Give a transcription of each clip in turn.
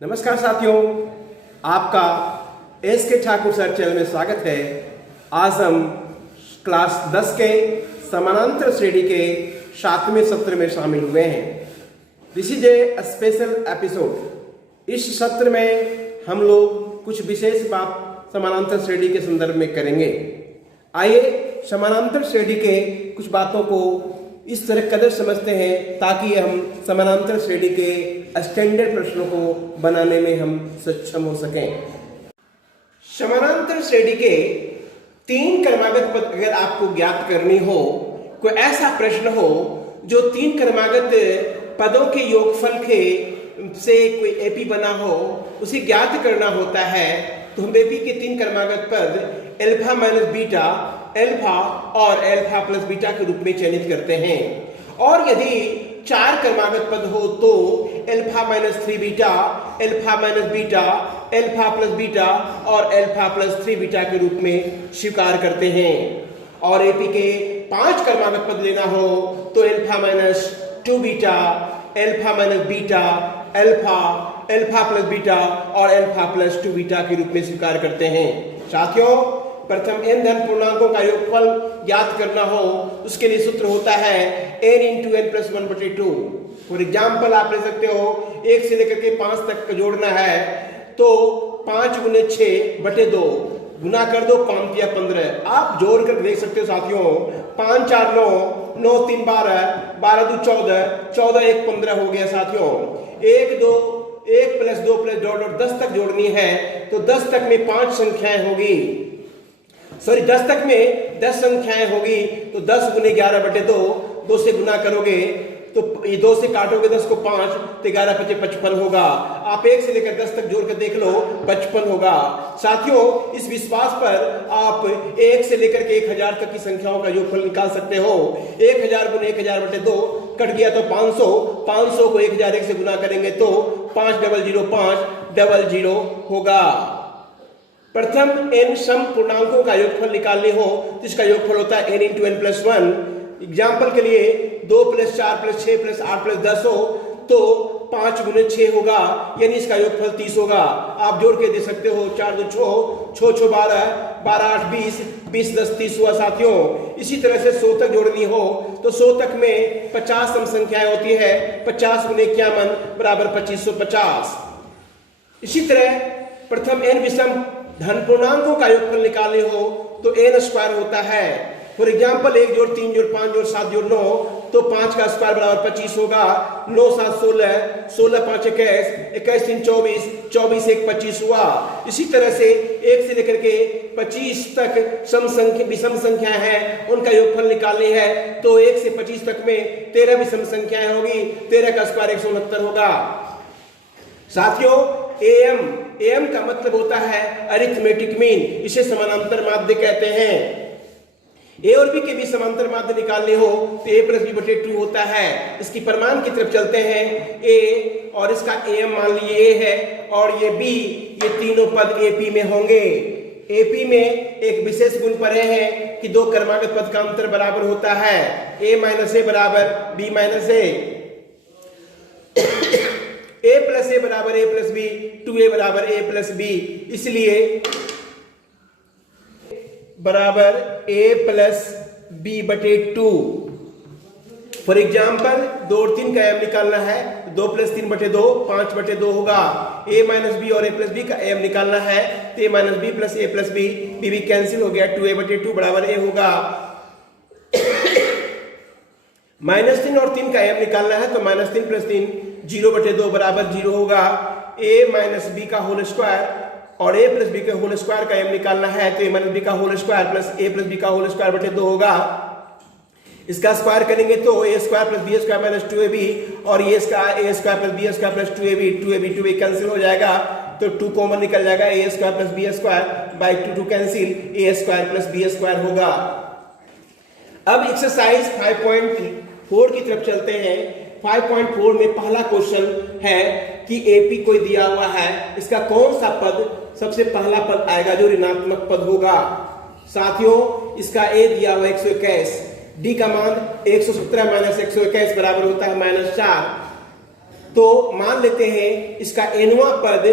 नमस्कार साथियों, आपका एस के ठाकुर सर चैनल में स्वागत है। आज हम क्लास 10 के समानांतर श्रेणी के 7वें सत्र में शामिल हुए हैं। This is a special episode. इस सत्र में हम लोग कुछ विशेष बात समानांतर श्रेणी के संदर्भ में करेंगे। आइए समानांतर श्रेणी के कुछ बातों को इस तरह कदर समझते हैं ताकि हम समानांतर श्रेणी के स्टैंडर्ड प्रश्नों को बनाने में हम सक्षम हो सकें। समानांतर श्रेणी के 3 क्रमागत पद अगर आपको ज्ञात करनी हो, कोई ऐसा प्रश्न हो जो 3 क्रमागत पदों के योगफल के से कोई एपी बना हो, उसे ज्ञात करना होता है, तो हम एपी के 3 क्रमागत पद अल्फा माइनस बीटा, अल्फा और अल्फा प्लस बीटा के रूप में चयनित करते हैं। और यदि 4 क्रमागत पद हो तो alpha minus 3 beta, alpha minus beta, alpha plus beta और अल्फा प्लस 3 बीटा के रूप में स्वीकार करते हैं। और एपी के 5 क्रमागत पद लेना हो तो alpha minus 2 beta, alpha minus beta, alpha, alpha plus beta और अल्फा प्लस 2 बीटा के रूप में स्वीकार करते हैं। साथियों, प्रथम n धन पूर्णांकों का योगफल ज्ञात करना हो, उसके लिए सूत्र होता है n into n plus 1/2। For example आप ले सकते हो 1 से लेकर के 5 तक जोड़ना है तो 5 गुने 6/2 गुना कर दो 5 या 15। आप जोड़ कर देख सकते हो साथियों, 5 4 9, 9 3 12, 12 2 14, 14 1 15 हो गया साथियों। 1 2 1 प्लस 2 प्लस डॉट डॉट 10 तक जोड़नी है तो 10 तक में 5 संख्याएं होगी, 10 तक में 10 संख्याएं होगी तो 10 गुने 11/2, 2 से गुना करोगे तो ये 2 से काटोगे 10 को 5 तो 11 × 5 = 55 होगा। आप 1 से लेकर 10 तक जोड़ कर देख लो, 55 होगा। साथियों, इस विश्वास पर आप 1 से लेकर के 1000 तक की संख्याओं का योगफल निकाल सकते हो। 1000 गुने 1000/2 कट गया तो 500, 500 को 1001 से गुना करेंगे तो 500500 होगा। प्रथम n सम पूर्णांकों का योगफल निकालने हो तो इसका योगफल होता है n into n plus 1। Example के लिए 2 + 4 + 6 + 8 + 10 हो तो 5 गुने 6 होगा, यानी इसका योगफल 30 होगा। आप जोड़ के दे सकते हो, 4 2 6, 6 6 12, 12 8 20, 20 10 30 हुआ साथियों। इसी तरह से 100 तक जोड़नी हो तो 100 तक में 50 सम संख्याएं होती है, 50 गुने 51 बराबर 2550। इसी तरह प्रथम n विषम धन पूर्णांकों का योगफल निकालने हो तो n स्क्वायर होता है। फॉर एग्जाम्पल 1 जोड़ 3 जोड़ 5 जोड़ 7 जोड़ 9 तो 5 का स्क्वायर बराबर 25 होगा। 9 7 16, 16 5 21, 21 3 24, 24 1 25 हुआ। इसी तरह से 1 से लेकर के 25 तक विषम संख्याएं हैं, उनका योगफल निकालनी है तो 1 से 25 तक में 13 विषम संख्याएं होगी, 13 का स्क्वायर 169 होगा। साथियों, am का मतलब होता है अरिथमेटिक मीन, इसे समानांतर माध्य कहते हैं। a और b के बीच समांतर माध्य निकालने हो तो a + b/2 होता है। इसकी प्रमाण की तरफ चलते हैं। a और इसका am मान लीजिए a है और ये b, ये तीनों पद AP में होंगे। AP में एक विशेष गुण पढ़े हैं कि 2 क्रमागत पद का अंतर बराबर होता है। a - a बराबर b - a, a + a बराबर a + b, 2a बराबर a + b, इसलिए बराबर a + b/2। फॉर एग्जाम्पल 2 और 3 का m निकालना है, 2 + 3/2 5/2 होगा। a - b और a + b का m निकालना है तो a - b + a + b, b cancel हो गया, 2a/2 बराबर a होगा। -3 और 3 का m निकालना है तो -3 + 3 0/2 बराबर 0 होगा। a - b का होल स्क्वायर और a + b के होल स्क्वायर का m निकालना है तो a - b का whole square plus a + b का होल स्क्वायर 2 होगा। इसका स्क्वायर करेंगे तो a² + b² - 2ab और ये इसका a² + b² + 2ab, 2ab cancel हो जाएगा तो 2 कॉमन निकल जाएगा, a² + b² 2 cancel, a² + b² होगा। अब एक्सरसाइज 5.4 की तरफ चलते हैं। 5.4 में पहला क्वेश्चन है कि एपी कोई दिया हुआ है, इसका कौन सा पद सबसे पहला पद आएगा जो ऋणात्मक पद होगा। साथियों, इसका ए दिया हुआ 121, डी का मान 117 - 121 बराबर होता है -4। तो मान लेते हैं इसका nवां पद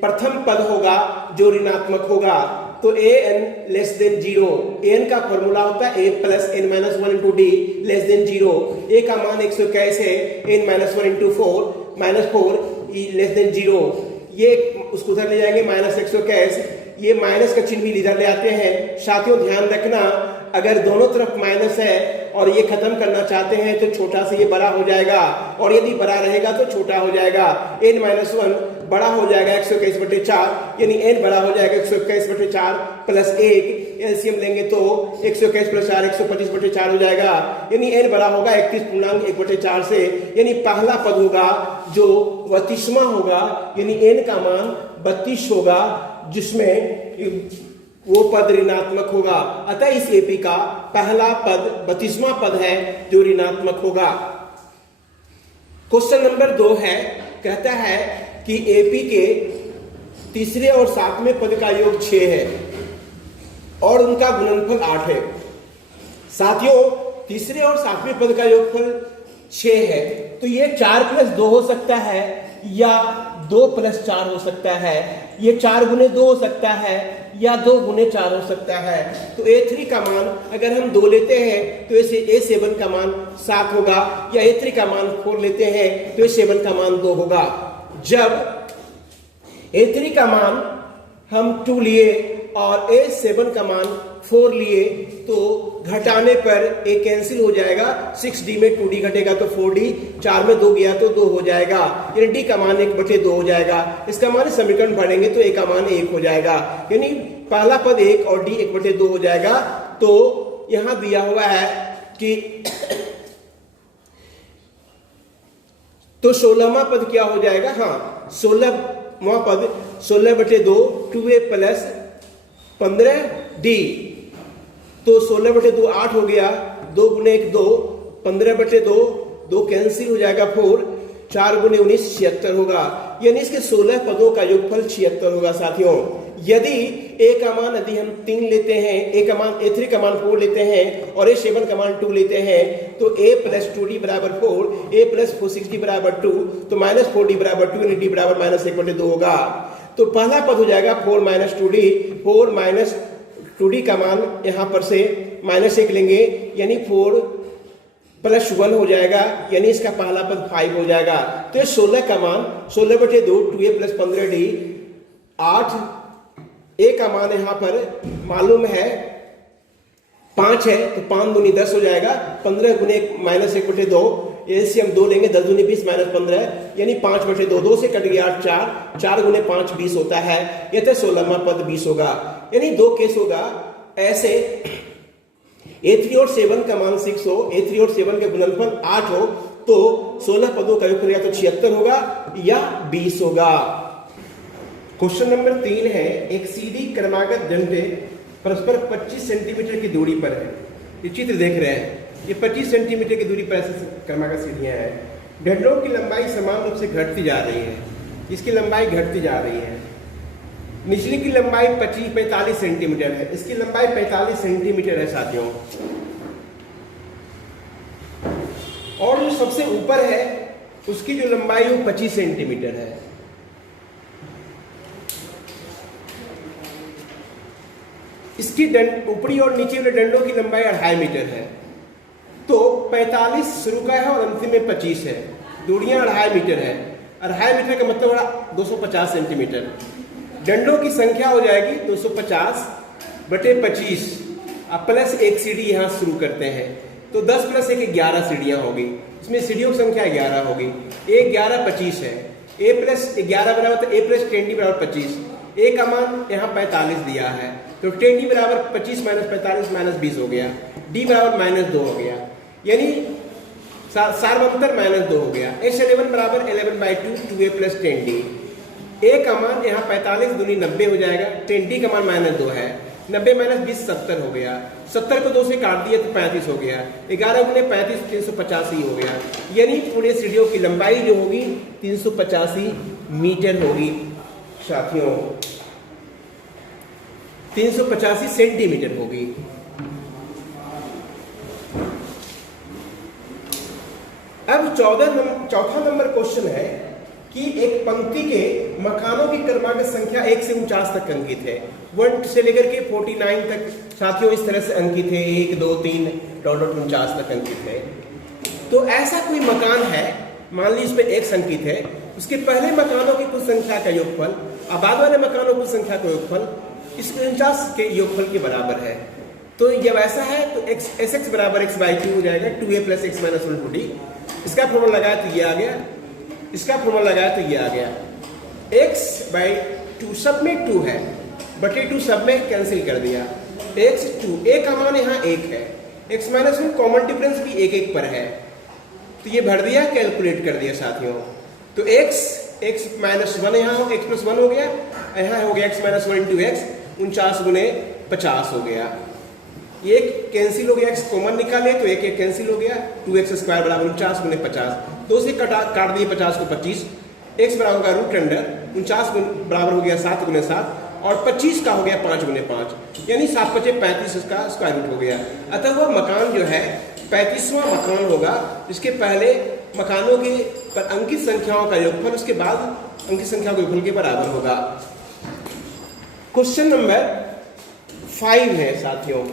प्रथम पद होगा जो ऋणात्मक होगा। तो an लेस देन 0, an का फॉर्मूला होता है a plus n minus 1 into D less than 0। a का मान 121 है, n minus 1 into 4 minus 4 less than 0। ये उसको उधर ले जाएंगे माइनस 121, ये माइनस का चिन्ह भी इधर ले आते हैं। साथियों ध्यान रखना, अगर दोनों तरफ माइनस है और ये खत्म करना चाहते हैं तो छोटा से ये बड़ा हो जाएगा, और यदि बड़ा रहेगा तो छोटा हो जाएगा। n माइनस 1 बड़ा हो जाएगा 121/4, यानी n बड़ा हो जाएगा 121/4 प्लस 1। एलसीएम लेंगे तो 121 प्लस 4 125/4 हो जाएगा, यानी n बड़ा होगा 31.1/4 से। यानी पहला पद होगा जो 32वां होगा, यानी n का मान 32 होगा, जिसमें वो पद ऋणात्मक होगा। अतः इस एपी का पहला पद 32वां पद है जो ऋणात्मक होगा। क्वेश्चन नंबर 2 है, कहता है कि एपी के तीसरे और सातवें पद का योग 6 है और उनका गुणनफल 8 है। साथियों तीसरे और सातवें पद का योगफल 6 है, तो ये 4 प्लस 2 हो सकता है या 2 प्लस 4 हो सकता है, ये 4 गुने 2 हो सकता है या 2 गुने 4 हो सकता है। तो A3 का मान अगर हम 2 लेते हैं तो A7 का मान 7 होगा, या A3 का मान 4 लेते हैं तो A7 का मान 2 होगा। जब A3 का मान हम 2 लिए और A7 का मान 4 लिए तो घटाने पर A कैंसिल हो जाएगा, 6D में 2D घटेगा तो 4D, 4 में 2 गया तो 2 हो जाएगा, यानी D का मान 1/2 हो जाएगा। इसका मान समीकरण पढ़ेंगे तो A का मान 1 हो जाएगा, यानी पहला पद 1 और D 1/2 हो जाएगा। तो यहां दिया हुआ है कि तो 16वां पद क्या हो जाएगा, हाँ 16वां पद 16/2 2A प्लस 15D, तो 16/2 8 हो गया, 2 गुने 1 2, 15/2 2 कैंसिल हो जाएगा 4, 4 गुने 19 76 होगा, यानी इसके 16 पदों का योगफल 76 होगा। साथियों यदि A का मान यदि हम 3 लेते हैं, A3 का मान 4 लेते हैं और A7 का मान 2 लेते हैं तो A प्लस 2D बराबर 4, A प्लस 6D बराबर 2, तो माइनस 4D बराबर 2 यानी D बराबर माइनस 1/2 होगा। तो पहला पद हो जाएगा 4 माइनस 2D, 4 माइनस 2D का मान यहां पर से माइनस 1 लेंगे, यानी 4 प्लस 1 हो जाएगा, यानी इसका पहला पद 5 हो जाएगा। तो 16 का मान 16/2 2A प्लस 15D 8, A का मान यहां पर मालूम है 5 है, तो 5 दूनी 10 हो जाएगा, 15 गुने माइनस 1/2, एलसीएम 2 लेंगे, 10 दूनी 20 माइनस 15, यानी 5/2, 2 से कट गया 4, 4 गुने 5 20 होता है, यह तो 16वां पद 20 होगा। यानी 2 केस होगा ऐसे, A3 और 7 का मान 6 हो, A3 और 7 का गुणनफल 8 हो, तो 16 पदों का योगफल या तो 76 होगा या 20 होगा। क्वेश्चन नंबर 3 है, एक सीधी क्रमागत डंडे परस्पर 25 सेंटीमीटर की दूरी पर है। ये चित्र देख रहे हैं, ये 25 सेंटीमीटर की दूरी पर ऐसे क्रमागत सीढ़ियां हैं। डंडों की लंबाई समान रूप से घटती जा रही है, इसकी लंबाई घटती जा रही है। निचली की लंबाई 45 सेंटीमीटर है, इसकी लंबाई 45 सेंटीमीटर है साथियों, और जो सबसे ऊपर है उसकी जो लंबाई वो 25 सेंटीमीटर है। इसकी ऊपरी और नीचे वाले डंडों की लंबाई 2.5 मीटर है। तो 45 शुरू का है और अंतिम में 25 है, दूरियां 2.5 मीटर है। 2.5 मीटर का मतलब हुआ 250 सेंटीमीटर। डंडों की संख्या हो जाएगी 250/25, अब प्लस 1 सीढ़ी यहां शुरू करते हैं, तो 10 प्लस 1 11 सीढ़ियां होगी, इसमें सीढ़ियों की संख्या 11 होगी। 1 11 25 है, A प्लस 11 बराबर तो A प्लस 10D बराबर 25, A का मान यहाँ 45 दिया है, तो 10D बराबर 25 माइनस 45 माइनस 20 हो गया, D बराबर माइनस 2 हो गया, यानी सार्वंतर माइनस 2 हो गया। S11 बराबर 11/2 2A प्लस 10D। A का मान यहाँ 45 दूनी 90 हो जाएगा, 10D का मान माइनस 2 है, 90 माइनस 20 70 हो गया, 70 को 2 से काट दिया तो 35 हो गया, 11 गुने 35 385 हो गया, यानी पूरे सीढ़ियों की लंबाई जो होगी 385 मीटर होगी साथियों, 385 सेंटीमीटर होगी। अब चौथा नंबर क्वेश्चन है कि एक पंक्ति के मकानों की क्रमांक संख्या 1 से 49 तक अंकित है। 1 से लेकर के 49 तक साथियों इस तरह से अंकित है, 1 2 3 डॉट 49 तक अंकित है। तो ऐसा कोई मकान है, मान लीजिए इसमें एक अंकित है, उसके पहले मकानों की कुल संख्या का योगफल और बाद वाले मकानों की संख्या का योगफल इस 49 के योगफल के बराबर है। तो जब ऐसा है तो एस एक्स बराबर एक्स बाई 2 हो जाएगा, 2a प्लस एक्स माइनस 1 इसका फॉर्मूला लगाया तो ये आ गया, इसका फॉर्मूला लगाया तो ये आ गया। x बाई 2 सब में 2 है, बटे 2 सब में कैंसिल कर दिया, x 2 a का मान यहाँ 1 है, x माइनस 1 कॉमन डिफरेंस भी 1 1 पर है, तो ये भर दिया, कैलकुलेट कर दिया साथियों। तो x माइनस 1 यहाँ हो, x प्लस 1 हो गया, यहाँ हो गया x माइनस 1 इंटू एक्स, 49 गुने 50 हो गया। ये कैंसिल हो गया, x कॉमन निकाले तो एक कैंसिल हो गया, 2x स्क्वायर बराबर 49 गुने 50, 2 से काट दिए 50 को 25, x बराबर होगा रूट अंडर 49 बराबर हो गया 7 गुने 7 और 25 का हो गया 5 गुने 5, यानी 7 बचे 35 इसका स्क्वायर रूट हो गया। अतः वह मकान जो है 35वां मकान होगा जिसके पहले मकानों के पर अंकित संख्याओं का योगफल उसके बाद अंकित संख्या के योगफल के बराबर होगा। क्वेश्चन नंबर 5 है साथियों,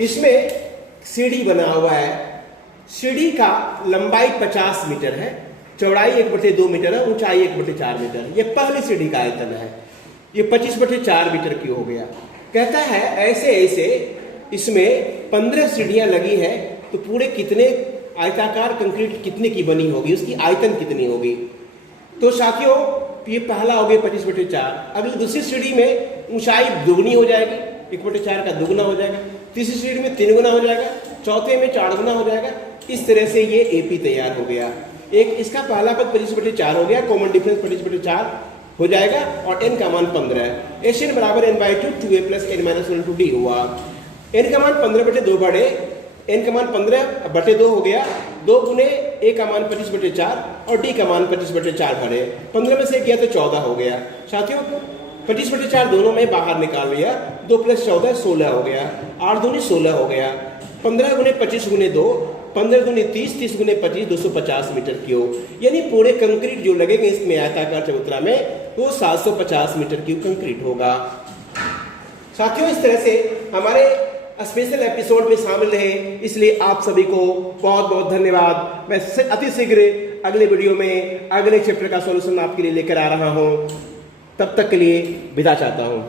इसमें सीढ़ी बना हुआ है, सीढ़ी का लंबाई 50 मीटर है, चौड़ाई 1/2 मीटर है, ऊंचाई 1/4 मीटर। ये पहली सीढ़ी का आयतन है, ये 25/4 मीटर की हो गया। कहता है ऐसे ऐसे इसमें 15 सीढ़ियां लगी है तो पूरे कितने आयताकार कंक्रीट कितने की बनी होगी, उसकी आयतन कितनी होगी। तो साथियों ये पहला हो गया 25/4, अगली दूसरी सीढ़ी में ऊंचाई दुगनी हो जाएगी, 1/4 का दुगना हो जाएगा, तीसरी सीढ़ी में 3 गुना हो जाएगा, चौथे में 4 गुना हो जाएगा। इस तरह से ये एपी तैयार हो गया। एक इसका पहला पद 25/4 हो गया, कॉमन डिफरेंस 25/4 हो जाएगा और n का मान 15 है। एस एन बराबर n/2 2a plus n minus 1 d हुआ। n का मान 15/2 बढ़े, n का मान 15/2 हो गया, 2 गुने a का मान 25/4 और d का मान 25/4 बढ़े, 15 में से किया तो 14 हो गया। साथियों 25/4 दोनों में बाहर निकाल लिया, 2 प्लस 14 16 हो गया, 8 दूनी 16 हो गया, 15 गुने 25 गुने 2, 15 दूनी 30, 30 गुने 25 250 मीटर क्यूब, यानी पूरे कंक्रीट जो लगेंगे इसमें आयताकार चबूतरा में वो 750 मीटर क्यूब कंक्रीट होगा। साथियों इस तरह से हमारे स्पेशल एपिसोड में शामिल रहे, इसलिए आप सभी को बहुत बहुत धन्यवाद। मैं अति शीघ्र अगले वीडियो में अगले चैप्टर का सॉल्यूशन आपके लिए लेकर आ रहा हूँ। तब तक के लिए विदा चाहता हूँ।